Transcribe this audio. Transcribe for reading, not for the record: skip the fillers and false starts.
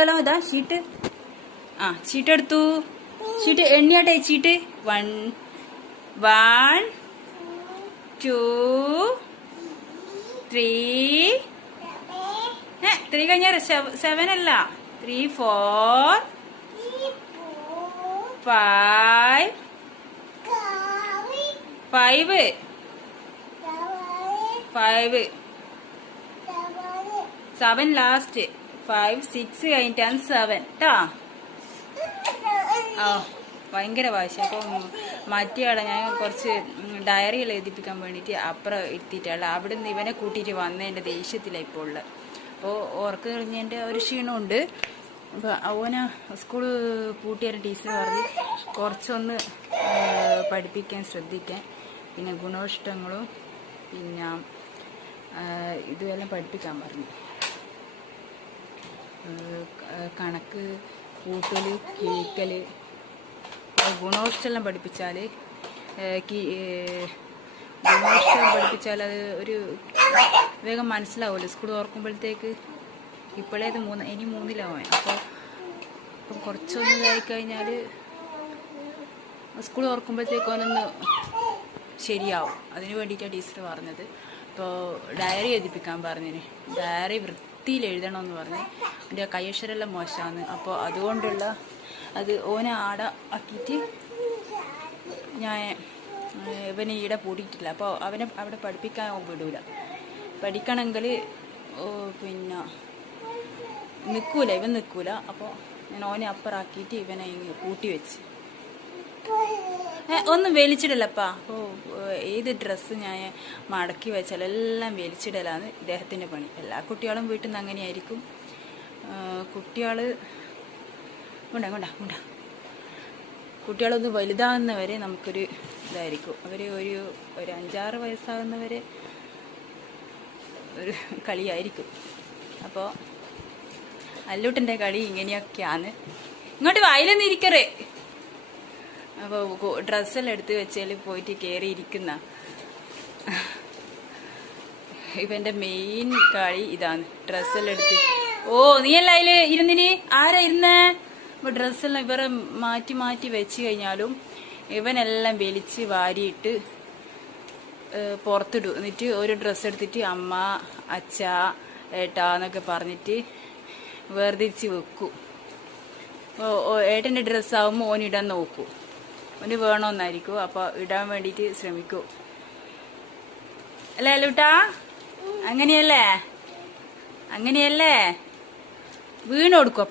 ഇതാ sheet. Sheet എടുത്തു. Sheet എണ്ണിയാട്ടെ ചീട്ട്. 1 1 2 3 3 കഴിഞ്ഞ 7 അല്ല. 3 4 5 5 5 7 ലാസ്റ്റ്. 5 6 കഴിഞ്ഞിട്ടാണ് 7 കേട്ടാ. ഭയങ്കര വാശി. അപ്പം മറ്റേയാളെ ഞാൻ കുറച്ച് ഡയറികൾ എഴുതിപ്പിക്കാൻ വേണ്ടിയിട്ട് അപ്പുറം എത്തിയിട്ടുള്ള അവിടെ നിന്ന് ഇവനെ കൂട്ടിയിട്ട് വന്നതിൻ്റെ ദേഷ്യത്തിലാണ് ഇപ്പോൾ ഉള്ളത്. അപ്പോൾ ഉറക്കം കഴിഞ്ഞതിൻ്റെ ഒരു ക്ഷീണമുണ്ട്. അപ്പോൾ അവനെ സ്കൂൾ പൂട്ടിയ ടീച്ചർ പറഞ്ഞ് കുറച്ചൊന്ന് പഠിപ്പിക്കാൻ ശ്രദ്ധിക്കാൻ, പിന്നെ ഗുണോഷ്ടങ്ങളും പിന്നെ ഇതുമെല്ലാം പഠിപ്പിക്കാൻ പറഞ്ഞു. കണക്ക്, കൂട്ടൽ, കിഴിക്കൽ, ഗുണോഷ്ടമെല്ലാം പഠിപ്പിച്ചാൽ അത് ഒരു വേഗം മനസ്സിലാവുമല്ലോ സ്കൂൾ തുറക്കുമ്പോഴത്തേക്ക്. ഇപ്പോഴേത് ഇനി 3-ലാവും. അപ്പോൾ കുറച്ചൊന്നും ഇതായിക്കഴിഞ്ഞാൽ സ്കൂൾ തുറക്കുമ്പോഴത്തേക്ക് അവനൊന്ന് ശരിയാവും. അതിന് വേണ്ടിയിട്ടാണ് ടീച്ചർ പറഞ്ഞത്. അപ്പോൾ ഡയറി എഴുതിപ്പിക്കാൻ പറഞ്ഞിന്. ഡയറി വൃത്തിയിൽ എഴുതണമെന്ന് പറഞ്ഞ്. എൻ്റെ കൈയക്ഷരെല്ലാം മോശമാണ്. അപ്പോൾ അതുകൊണ്ടുള്ള അത് ഓനെ ആടെ ആക്കിയിട്ട് ഞാൻ ഇവനെ ഈടെ പൂട്ടിയിട്ടില്ല. അപ്പോൾ അവനെ അവിടെ പഠിപ്പിക്കാൻ വിടൂല. പഠിക്കണമെങ്കിൽ പിന്നെ ഇവൻ നിൽക്കൂല. അപ്പോൾ ഞാൻ ഓനെ അപ്പറാക്കിയിട്ട് ഇവനെ പൂട്ടി വെച്ച്. ഒന്നും വലിച്ചിടലപ്പാ. അപ്പോൾ ഏത് ഡ്രസ്സ് ഞാൻ മടക്കി വെച്ചാൽ എല്ലാം വലിച്ചിടലാണ് ഇദ്ദേഹത്തിൻ്റെ പണി. എല്ലാ കുട്ടികളും വീട്ടിൽ നിന്ന് അങ്ങനെയായിരിക്കും. കുട്ടികൾ കുട്ടികളൊന്ന് വലുതാകുന്നവരെ നമുക്കൊരു ഇതായിരിക്കും. അവർ ഒരു 5-6 വയസ്സാകുന്നവരെ ഒരു കളിയായിരിക്കും. അപ്പോൾ അല്ലൂട്ടൻ്റെ കളി ഇങ്ങനെയൊക്കെയാണ്. ഇങ്ങോട്ട് വായിലൊന്നും ഇരിക്കറേ. അപ്പോൾ ഡ്രസ്സെല്ലാം എടുത്ത് വെച്ചാൽ പോയിട്ട് കയറി ഇരിക്കുന്ന ഇവൻ്റെ മെയിൻ കളി ഇതാണ്. ഡ്രസ്സെല്ലാം എടുത്ത് നീയല്ല അതിൽ ഇരുന്നിന്. ആരാ ഇരുന്നേ? അപ്പോൾ ഡ്രസ്സെല്ലാം ഇവരെ മാറ്റി മാറ്റി വെച്ച് കഴിഞ്ഞാലും ഇവനെല്ലാം വലിച്ച് വാരിയിട്ട് പുറത്തിടും. എന്നിട്ട് ഒരു ഡ്രസ്സ് എടുത്തിട്ട് അമ്മ, അച്ഛ, ഏട്ടാ എന്നൊക്കെ പറഞ്ഞിട്ട് വേർതിരിച്ച് വെക്കും. ഏട്ടൻ്റെ ഡ്രസ്സാകുമ്പോൾ ഓനിടാൻ നോക്കും. ഓന് വേണമെന്നായിരിക്കും. അപ്പോൾ ഇടാൻ വേണ്ടിയിട്ട് ശ്രമിക്കും. അല്ലേ അല്ലൂട്ടാ? അങ്ങനെയല്ലേ വീണ് കൊടുക്കും.